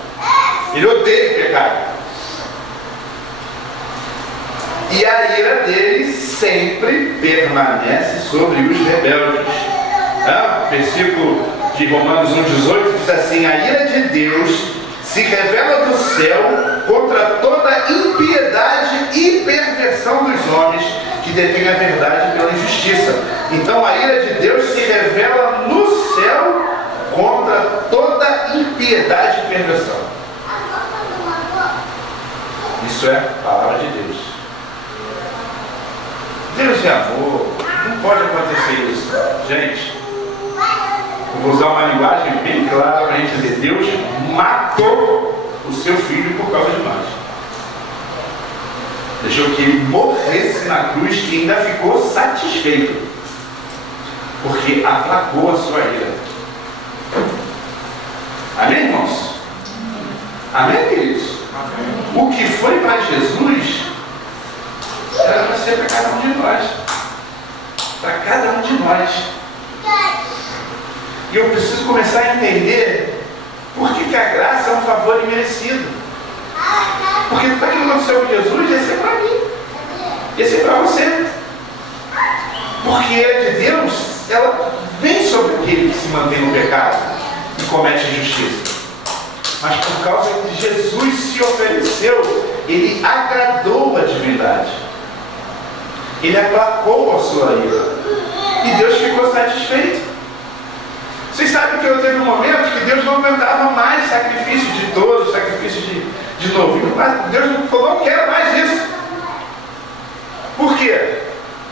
Ele odeia o pecado. E a ira dele sempre permanece sobre os rebeldes. Versículo de Romanos 1,18 diz assim: a ira de Deus se revela do céu contra toda impiedade e perversão dos homens que detêm a verdade pela injustiça. Então a ira de Deus se revela no céu contra toda impiedade e perversão. Isso é a palavra de Deus. Deus é amor. Não pode acontecer isso. Gente, eu vou usar uma linguagem bem clara para a gente entender. Deus matou o seu filho por causa de nós. Deixou que ele morresse na cruz e ainda ficou satisfeito, porque aplacou a sua ira. Amém, irmãos? Amém, queridos? O que foi para Jesus era para ser para cada um de nós. Para cada um de nós. E eu preciso começar a entender por que a graça é um favor imerecido. Porque tudo aquilo que aconteceu com Jesus ia ser para mim. Ia ser para você. Porque a ira de Deus, ela vem sobre aquele que se mantém no pecado e comete injustiça. Mas por causa que Jesus se ofereceu, ele agradou a divindade. Ele aplacou a sua ira. E Deus ficou satisfeito. Vocês sabem que teve um momento que Deus não aguentava mais sacrifício de touros, sacrifício de novilho. Mas Deus não falou, não quero mais isso. Por quê?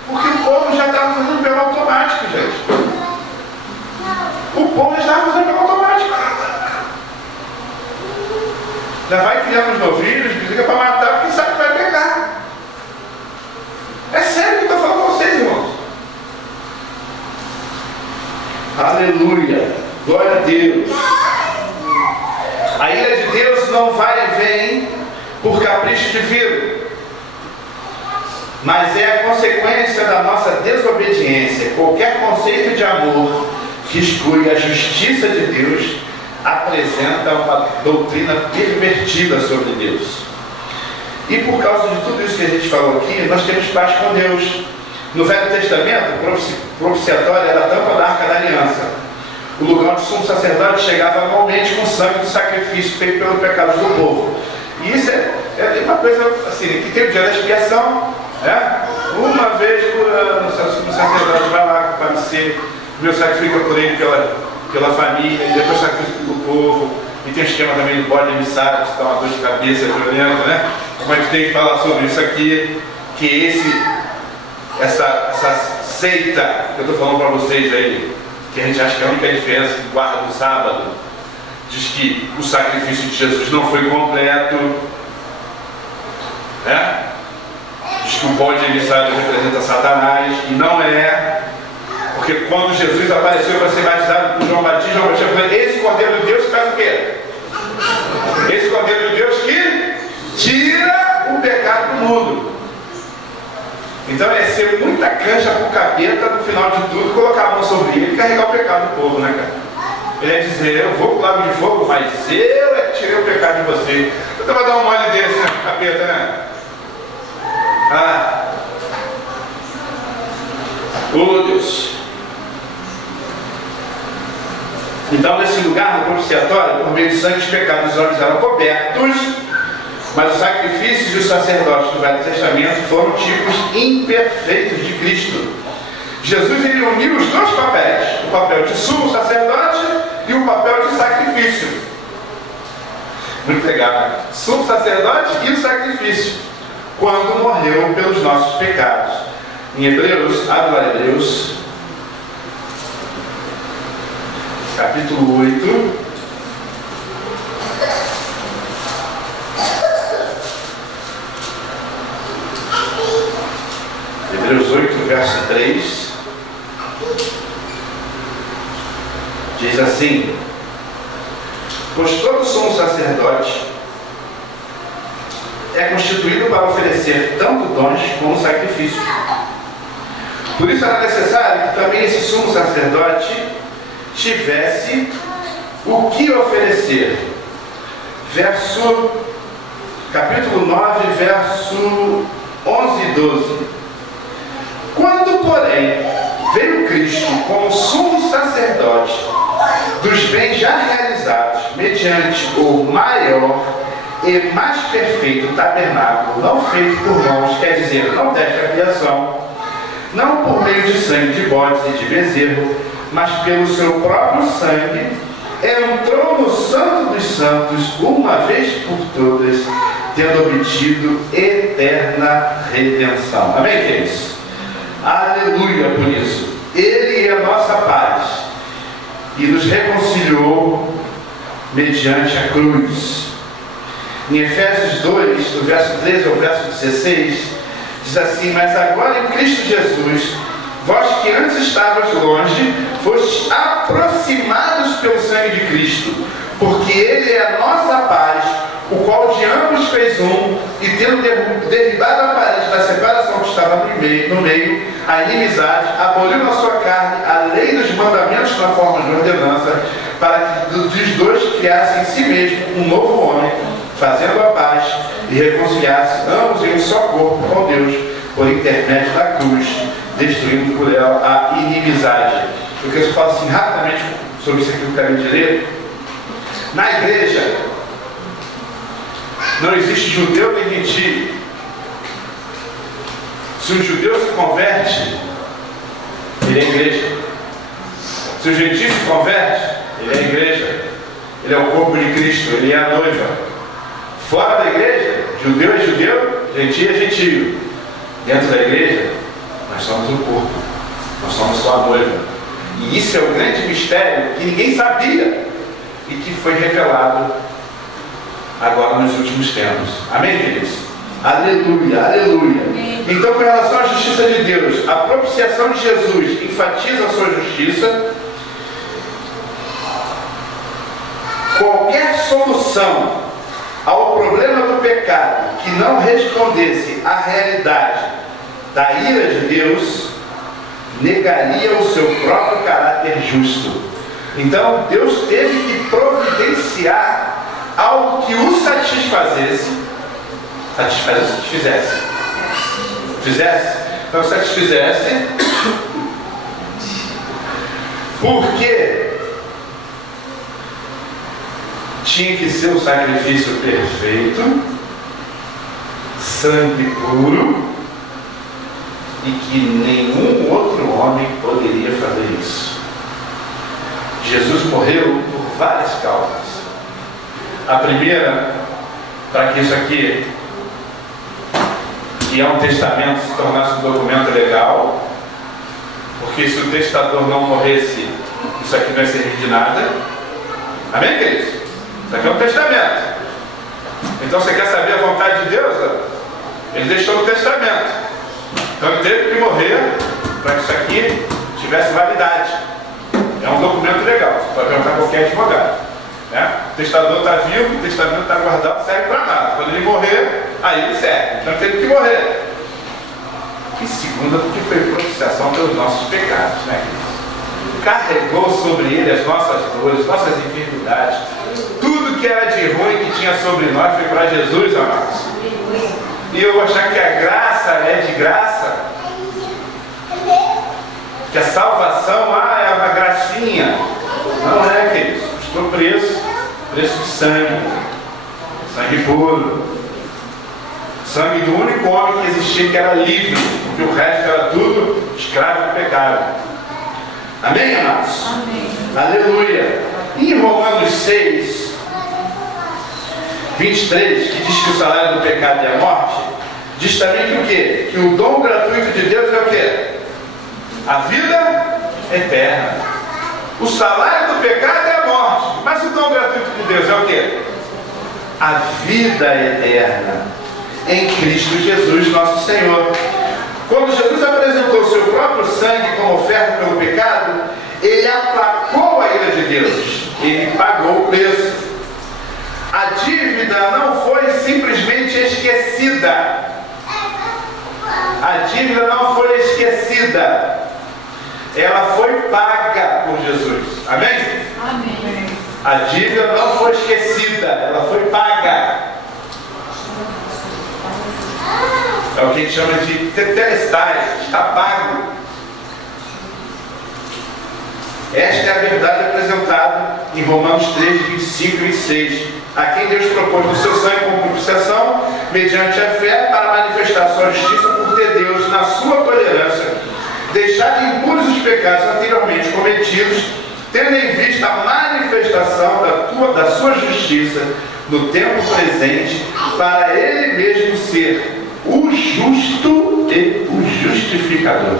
Porque o povo já estava fazendo pelo automático, gente. O povo já estava fazendo pelo automático. Já vai criando os novilhos, briga para matar, porque sabe que vai pegar. É sério que eu estou falando com vocês, irmãos. Aleluia. Glória a Deus. A ira de Deus não vai e vem por capricho divino, mas é a consequência da nossa desobediência. Qualquer conceito de amor que exclui a justiça de Deus apresenta uma doutrina pervertida sobre Deus. E por causa de tudo isso que a gente falou aqui, nós temos paz com Deus. No Velho Testamento, o propiciatório era a tampa da Arca da Aliança, o lugar onde o sumo sacerdote chegava anualmente com o sangue do sacrifício feito pelo pecado do povo. E isso é uma coisa assim, que tem o dia da expiação, uma vez por ano, o sacerdote vai lá comparecer, meu sacrifica por ele pela família, e depois sacrifica pelo povo. E tem o esquema também do bode emissário, que dá uma dor de cabeça violenta, né? Mas tem que falar sobre isso aqui, que essa seita que eu estou falando para vocês aí, que a gente acha que é a única diferença que guarda no sábado, diz que o sacrifício de Jesus não foi completo, né? Diz que o bode emissário representa Satanás, e não é, porque quando Jesus apareceu para ser batizado por João Batista falou: esse Cordeiro de Deus que faz o quê? Esse Cordeiro de Deus que tira o pecado do mundo. Então é ser muita cancha para o capeta, no final de tudo, colocar a mão sobre ele e carregar o pecado do povo, né, cara? Ele é dizer: eu vou para o lago de fogo, mas eu é que tirei o pecado de você. Então vai dar um mole desse, né, capeta, né? Oh, Deus. Então, nesse lugar, no propiciatório, por meio de sangue, os pecados dos homens eram cobertos, mas os sacrifícios dos sacerdotes do Velho Testamento foram tipos imperfeitos de Cristo. Jesus, ele uniu os dois papéis, o papel de sumo sacerdote e o papel de sacrifício. Muito legal, né? Sumo sacerdote e o sacrifício, quando morreu pelos nossos pecados. Em Hebreus, abre lá Hebreus, capítulo 8. Hebreus 8, verso 3. Diz assim: pois todo sumo sacerdote é constituído para oferecer tanto dons como sacrifício. Por isso era necessário que também esse sumo sacerdote tivesse o que oferecer. Capítulo 9, verso 11 e 12. Quando, porém, veio Cristo como sumo sacerdote dos bens já realizados, mediante o maior e mais perfeito tabernáculo, não feito por mãos, quer dizer, não desta criação, não por meio de sangue de bodes e de bezerro, mas pelo seu próprio sangue, entrou no Santo dos Santos uma vez por todas, tendo obtido eterna redenção. Amém, queridos? Aleluia por isso. Ele é a nossa paz e nos reconciliou mediante a cruz. Em Efésios 2, do verso 13 ao verso 16, diz assim: mas agora em Cristo Jesus, vós que antes estavas longe, fostes aproximados pelo sangue de Cristo, porque Ele é a nossa paz, o qual de ambos fez um, e tendo derribado a parede da separação que estava no meio, a inimizade, aboliu na sua carne a lei dos mandamentos na forma de ordenança, para que dos dois criasse em si mesmo um novo homem, fazendo a paz e reconciliasse ambos em um só corpo com Deus, por intermédio da cruz, destruindo por ela a inimizade. Eu quero falar assim rapidamente sobre isso aqui que eu acabei de ler. Na igreja não existe judeu nem gentil. Se o judeu se converte, ele é igreja. Se o gentil se converte, ele é igreja. Ele é o corpo de Cristo, ele é a noiva. Fora da igreja, judeu é judeu, gentil é gentil. Dentro da igreja, nós somos o corpo, nós somos só a noiva. E isso é o grande mistério que ninguém sabia e que foi revelado agora nos últimos tempos. Amém, queridos? Aleluia, aleluia. Amém. Então, com relação à justiça de Deus, a propiciação de Jesus enfatiza a sua justiça. Qualquer solução ao problema do pecado que não respondesse à realidade da ira de Deus negaria o seu próprio caráter justo. Então Deus teve que providenciar algo que o satisfizesse. Então satisfizesse, porque tinha que ser o sacrifício perfeito, sangue puro, e que nenhum outro homem poderia fazer isso. Jesus morreu por várias causas. A primeira, para que isso aqui, que é um testamento, se tornasse um documento legal, porque se o testador não morresse, isso aqui não ia servir de nada. Amém, queridos? Isso aqui é um testamento. Então você quer saber a vontade de Deus? Ele deixou o testamento. Então ele teve que morrer para que isso aqui tivesse validade. É um documento legal. Você pode perguntar a qualquer advogado. Né? O testador está vivo, o testamento está guardado, não serve para nada. Quando ele morrer, aí ele serve. Então ele teve que morrer. E segunda, porque foi propiciação pelos nossos pecados, né, queridos? Carregou sobre ele as nossas dores, nossas enfermidades. Tudo que era de ruim que tinha sobre nós foi para Jesus, amados. E eu vou achar que a graça é de graça, que a salvação é uma gracinha. Não é, queridos. Custou preço de sangue, sangue puro, sangue do único homem que existia, que era livre, porque o resto era tudo escravo do pecado. Amém, amados? Amém. Aleluia. E em Romanos 6, 23, que diz que o salário do pecado é a morte, diz também que o quê? Que o dom gratuito de Deus é o quê? A vida eterna. O salário do pecado é a morte, mas o dom gratuito de Deus é o quê? A vida eterna em Cristo Jesus, nosso Senhor. Quando Jesus apresentou o seu próprio sangue como oferta pelo pecado, ele aplacou a ira de Deus. Ele pagou o preço. A dívida não foi simplesmente esquecida. A dívida não foi esquecida. Ela foi paga por Jesus. Amém? Amém. A dívida não foi esquecida. Ela foi paga. É o que a gente chama de tetelestai, está pago. Esta é a verdade apresentada em Romanos 3, 25 e 26. A quem Deus propôs no seu sangue como propiciação, mediante a fé, para manifestar sua justiça por ter Deus, na sua tolerância, deixado impuros os pecados anteriormente cometidos, tendo em vista a manifestação da sua justiça no tempo presente, para ele mesmo ser o justo e o justificador.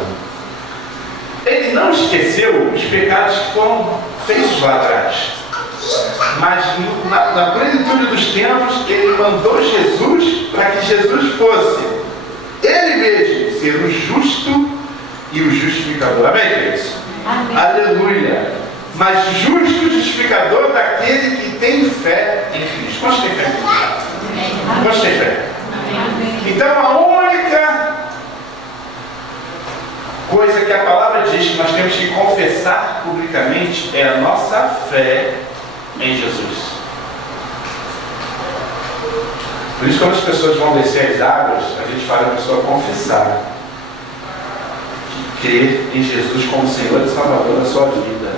Ele não esqueceu os pecados que foram feitos lá atrás, mas na plenitude dos tempos ele mandou Jesus para que Jesus fosse ele mesmo ser o justo e o justificador. Amém, queridos? Amém. Aleluia. Mas justo e justificador daquele que tem fé em Cristo. Quantos tem fé em Cristo? Quantos tem fé? Então a única coisa que a palavra diz que nós temos que confessar publicamente é a nossa fé em Jesus. Por isso, quando as pessoas vão descer as águas, a gente faz a pessoa confessar que crer em Jesus como Senhor e Salvador da sua vida.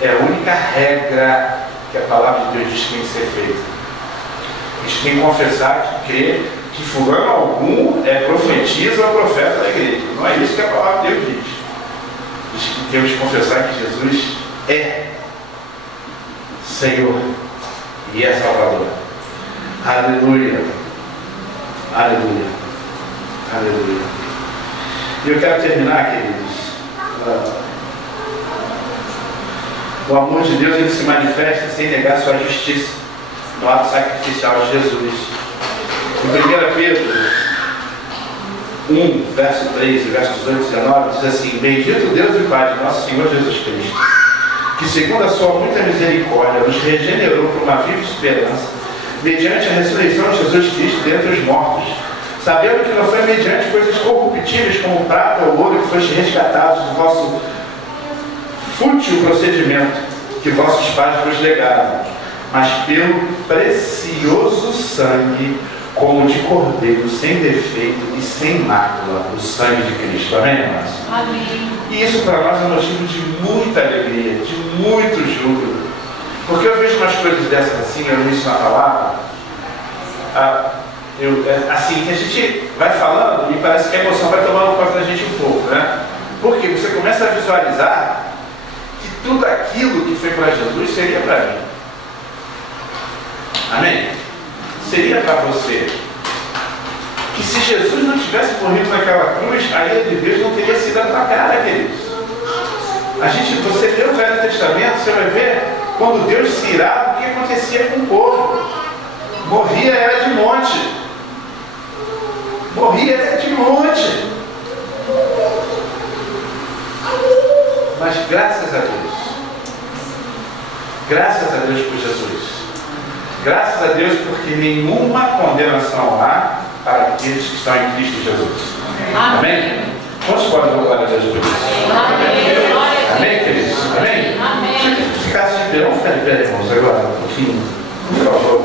É a única regra que a palavra de Deus diz que tem que ser feita. A gente tem que confessar que crê que fulano algum profetiza ou profeta da igreja. Não é isso que a palavra de Deus diz. Diz que temos que confessar que Jesus é Senhor e é Salvador. Aleluia. Aleluia. Aleluia. E eu quero terminar, queridos. O amor de Deus, ele se manifesta sem negar sua justiça no ato sacrificial de Jesus. Em 1 Pedro 1, verso 3 e versos 18 e 19, diz assim: Bendito Deus e Pai de nosso Senhor Jesus Cristo, que segundo a sua muita misericórdia nos regenerou para uma viva esperança, mediante a ressurreição de Jesus Cristo dentre os mortos, sabendo que não foi mediante coisas corruptíveis como prata ou ouro que foste resgatados do vosso fútil procedimento que vossos pais vos legaram, mas pelo precioso sangue, como de cordeiro, sem defeito e sem mácula, o sangue de Cristo. Amém, irmãos? Amém. E isso para nós é um motivo de muita alegria, de muito júbilo. Porque eu vejo umas coisas dessas assim, eu li isso na palavra. Assim, que a gente vai falando e parece que a emoção vai tomando conta da gente um pouco, né? Porque você começa a visualizar que tudo aquilo que foi para Jesus seria para mim. Amém? Seria para você. Que se Jesus não tivesse morrido naquela cruz, a ira de Deus não teria sido a tua cara, queridos. Você lê o Velho Testamento, você vai ver quando Deus se irava, o que acontecia com o povo. Morria era de monte. Morria era de monte. Mas graças a Deus por Jesus. Graças a Deus porque nenhuma condenação há para aqueles que estão em Cristo Jesus. Amém? Quantos podem dar glória a Deus por isso? Amém. Amém, queridos? Amém? Amém. Deixa eu ficar de pé. Vamos ficar de pé, irmãos, agora, um pouquinho. Por favor.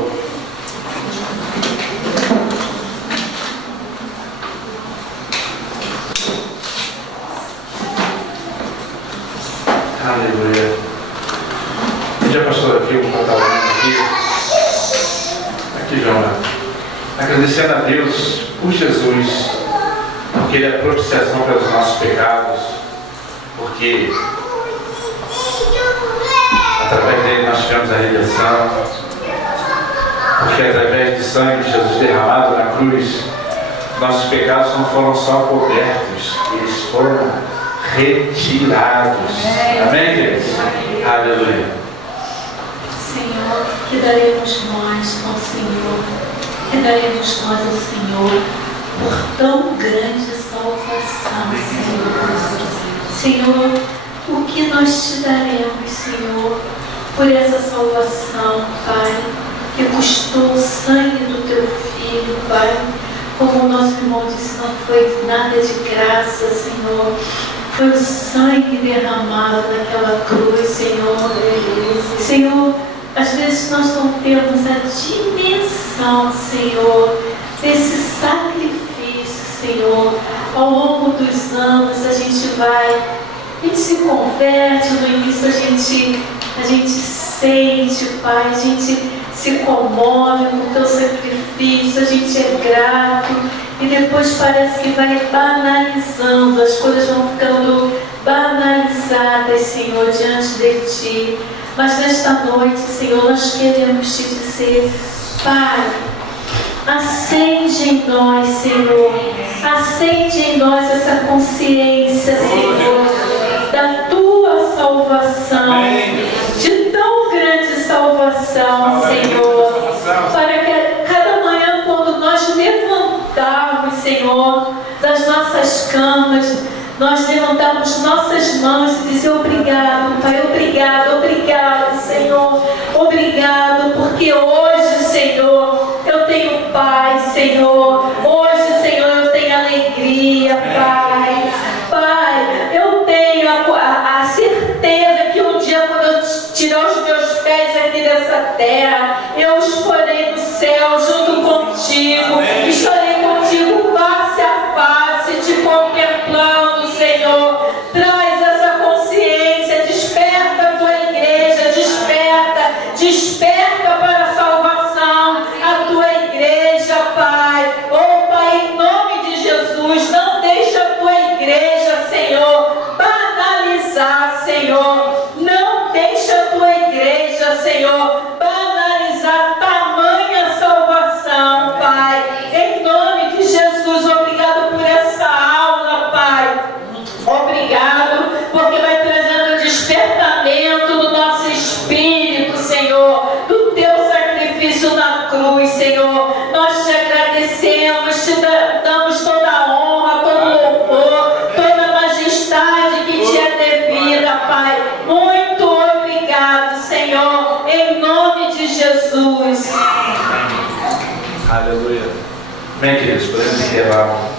Aleluia. Pedi a pastora aqui, um pantalão aqui, Joana. Agradecendo a Deus por Jesus, porque Ele é a propiciação pelos nossos pecados, porque através dele nós tivemos a redenção, porque através do sangue de Jesus derramado na cruz, nossos pecados não foram só cobertos, eles foram retirados. Amém, queridos? Aleluia. Senhor, que daremos nós ao Senhor, que daremos nós ao Senhor por tão grande salvação, Senhor. Senhor, o que nós te daremos, Senhor, por essa salvação, Pai, que custou o sangue do teu Filho, Pai. Como o nosso irmão disse, não foi nada de graça, Senhor. Foi o sangue derramado naquela cruz, Senhor. Senhor, às vezes nós não temos a dimensão, Senhor, desse sacrifício, Senhor. Ao longo dos anos a gente se converte, no início a gente sente, Pai, a gente se comove com o teu sacrifício, a gente é grato, e depois parece que vai banalizando, as coisas vão ficando banalizadas, Senhor, diante de Ti. Mas nesta noite, Senhor, nós queremos Te dizer, Pai, acende em nós, Senhor, acende em nós essa consciência, Senhor, da Tua salvação, de tão grande salvação, Senhor, para que cada manhã, quando nós levantarmos, Senhor, das nossas camas, nós levantamos nossas mãos e dizer obrigado, Pai, obrigado, obrigado, Senhor, obrigado, porque hoje, Senhor, eu tenho paz, Senhor, hoje, Senhor, eu tenho alegria, Pai, Pai, eu tenho a certeza que um dia, quando eu tirar os meus pés aqui dessa terra, eu os porei no céu junto contigo, estarei contigo face a face, te contemplando, Senhor. Traz essa consciência, desperta a tua igreja, desperta para a salvação a tua igreja, Pai. Oh, Pai, em nome de Jesus, não deixa a tua igreja, Senhor, banalizar, Senhor. Não deixa a tua igreja, Senhor, banalizar tamanha salvação, Pai. Em nome de Jesus, obrigado por essa aula, Pai. Obrigado, porque vai trazendo despertamento do nosso espírito, Senhor, do teu sacrifício na cruz, Senhor. Nós te agradecemos, te damos toda a honra, todo louvor, toda a majestade que te é devida, Pai. Muito obrigado, Senhor, em nome de Jesus. Aleluia. Amém, queridos? Podemos encerrar.